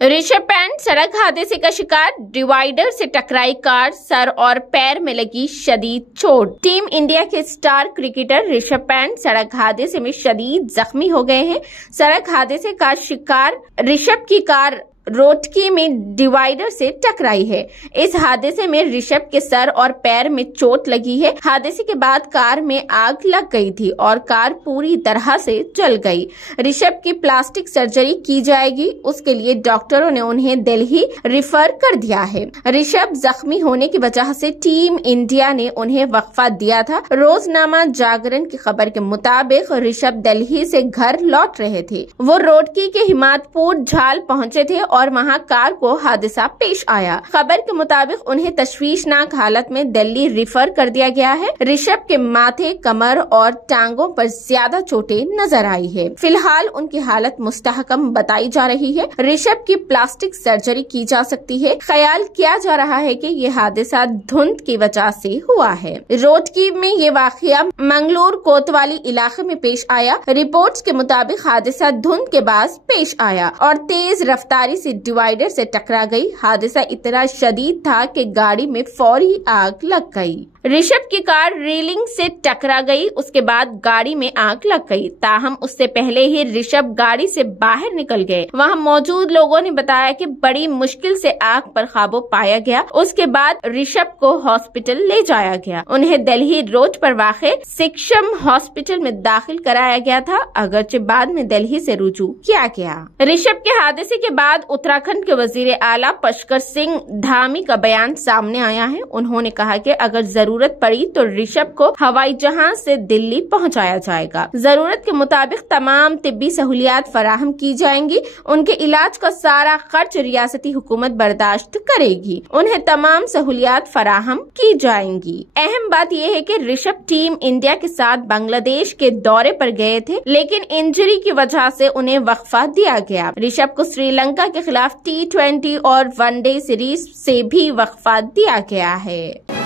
ऋषभ पंत सड़क हादसे का शिकार, डिवाइडर से टकराई कार, सर और पैर में लगी शदीद चोट। टीम इंडिया के स्टार क्रिकेटर ऋषभ पंत सड़क हादसे में शदीद जख्मी हो गए हैं। सड़क हादसे का शिकार ऋषभ की कार रोटकी में डिवाइडर से टकराई है। इस हादसे में ऋषभ के सर और पैर में चोट लगी है। हादसे के बाद कार में आग लग गई थी और कार पूरी तरह से जल गई। ऋषभ की प्लास्टिक सर्जरी की जाएगी, उसके लिए डॉक्टरों ने उन्हें दिल्ली रिफर कर दिया है। ऋषभ जख्मी होने की वजह से टीम इंडिया ने उन्हें वक्फा दिया था। रोजनामा जागरण की खबर के मुताबिक ऋषभ दिल्ली से घर लौट रहे थे। वो रोटकी के हिमायतपुर झाल पहुंचे थे और वहां कार को हादसा पेश आया। खबर के मुताबिक उन्हें तशवीशनाक हालत में दिल्ली रिफर कर दिया गया है। ऋषभ के माथे, कमर और टांगों पर ज्यादा चोटें नजर आई है। फिलहाल उनकी हालत मुस्तहकम बताई जा रही है। ऋषभ की प्लास्टिक सर्जरी की जा सकती है। ख्याल किया जा रहा है कि ये हादसा धुंध की वजह से हुआ है। रोटकी में ये वाकया मंगलूर कोतवाली इलाके में पेश आया। रिपोर्ट्स के मुताबिक हादसा धुंध के बाद पेश आया और तेज रफ्तारी से डिवाइडर से टकरा गई। हादसा इतना शदीद था कि गाड़ी में फौरी आग लग गई। ऋषभ की कार रेलिंग से टकरा गई, उसके बाद गाड़ी में आग लग गई। ताहम उससे पहले ही ऋषभ गाड़ी से बाहर निकल गए। वहां मौजूद लोगों ने बताया कि बड़ी मुश्किल से आग पर काबू पाया गया। उसके बाद ऋषभ को हॉस्पिटल ले जाया गया। उन्हें दिल्ली रोड पर वाक़े सिक्षम हॉस्पिटल में दाखिल कराया गया था, अगरचे बाद में दिल्ली से रुजू किया गया। ऋषभ के हादसे के बाद उत्तराखंड के वजीर आला पुष्कर सिंह धामी का बयान सामने आया है। उन्होंने कहा कि अगर जरूरत पड़ी तो ऋषभ को हवाई जहाज से दिल्ली पहुंचाया जाएगा। जरूरत के मुताबिक तमाम तिब्बी सहूलियात फराहम की जाएंगी। उनके इलाज का सारा खर्च रियासती हुकूमत बर्दाश्त करेगी। उन्हें तमाम सहूलियात फराहम की जाएंगी। अहम बात यह है कि ऋषभ टीम इंडिया के साथ बांग्लादेश के दौरे पर गए थे, लेकिन इंजरी की वजह से उन्हें वक्फा दिया गया। ऋषभ को श्रीलंका के खिलाफ T20 और वनडे सीरीज से भी वक्फा दिया गया है।